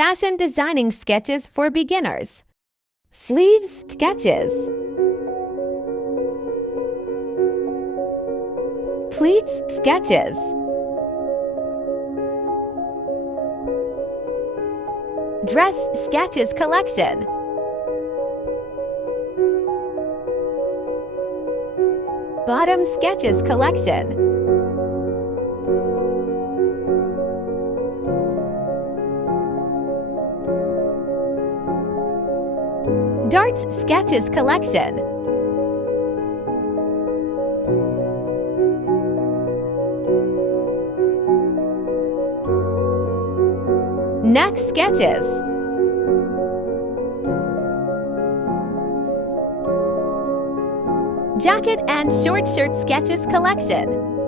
Fashion designing sketches for beginners. Sleeves sketches. Pleats sketches. Dress sketches collection. Bottom sketches collection. Darts sketches collection. Neck sketches. Jacket and short shirt sketches collection.